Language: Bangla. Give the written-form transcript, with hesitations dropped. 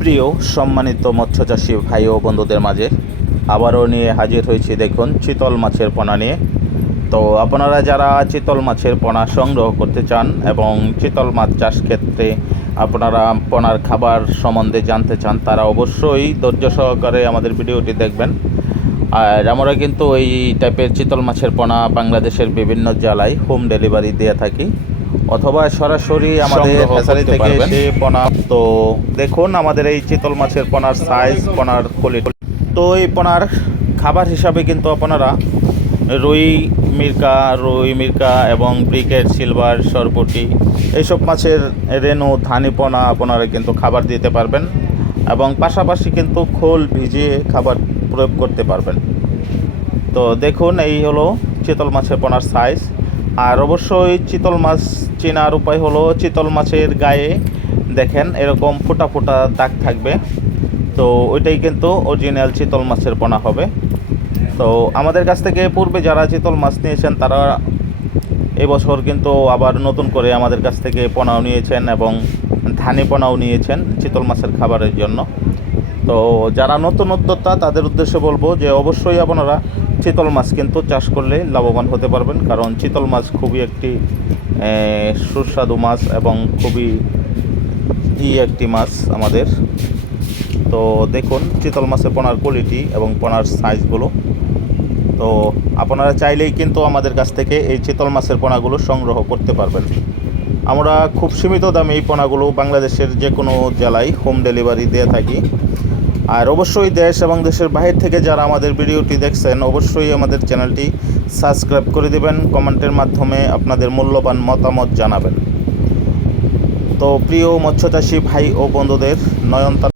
প্রিয় সম্মানিত মৎস্যচাষী ভাই ও বন্ধুদের মাঝে আবারও নিয়ে হাজির হয়েছি। দেখুন, চিতল মাছের পোনা নিয়ে। তো আপনারা যারা চিতল মাছের পোনা সংগ্রহ করতে চান এবং চিতল মাছ চাষ ক্ষেত্রে আপনারা পোনার খাবার সম্বন্ধে জানতে চান, তারা অবশ্যই ধৈর্য সহকারে আমাদের ভিডিওটি দেখবেন। আর আমরা কিন্তু এই টাইপের চিতল মাছের পোনা বাংলাদেশের বিভিন্ন জেলায় হোম ডেলিভারি দিয়ে থাকি, অথবা সরাসরি আমাদের হ্যাচারি থেকে এসে পোনা। তো দেখুন আমাদের এই চিতল মাছের পোনার সাইজ, পোনার কোয়ালিটি। তো এই পোনার খাবার হিসাবে কিন্তু আপনারা রুই মির্কা এবং ব্রিকেট, সিলভার, সরপুঁটি এইসব মাছের রেনু, ধানি পোনা আপনারা কিন্তু খাবার দিতে পারবেন এবং পাশাপাশি কিন্তু খোল ভিজিয়ে খাবার প্রয়োগ করতে পারবেন। তো দেখুন, এই হলো চিতল মাছের পোনার সাইজ। আর অবশ্যই চিতল মাছ চেনার উপায় হলো, চিতল মাছের গায়ে দেখেন এরকম ফোঁটা ফোঁটা দাগ থাকবে, তো ওইটাই কিন্তু অরিজিনাল চিতল মাছের পোনা হবে। তো আমাদের কাছ থেকে পূর্বে যারা চিতল মাছ নিয়েছেন তারা এবছর কিন্তু আবার নতুন করে আমাদের কাছ থেকে পোনাও নিয়েছেন এবং ধানি পোনাও নিয়েছেন চিতল মাছের খাবারের জন্য। তো যারা নতুন উদ্যোক্তা তাদের উদ্দেশ্যে বলবো যে অবশ্যই আপনারা চিতল মাছ কিন্তু চাষ করলে লাভবান হতে পারবেন, কারণ চিতল মাছ খুবই একটি সুস্বাদু মাছ এবং খুবই একটি মাছ আমাদের। তো দেখুন চিতল মাছের পোনার কোয়ালিটি এবং পোনার সাইজগুলো। তো আপনারা চাইলেই কিন্তু আমাদের কাছ থেকে এই চিতল মাছের পোনাগুলো সংগ্রহ করতে পারবেন। আমরা খুব সীমিত দামে এই পোনাগুলো বাংলাদেশের যে কোনো জেলায় হোম ডেলিভারি দিয়ে থাকি। আর অবশ্যই দেশ এবং দেশের বাইরে থেকে যারা আমাদের ভিডিওটি দেখছেন অবশ্যই আমাদের চ্যানেলটি সাবস্ক্রাইব করে দেবেন, কমেন্টের মাধ্যমে আপনাদের মূল্যবান মতামত জানাবেন। তো প্রিয় মৎস্যচাষী ভাই ও বন্ধুদের নয়নতারা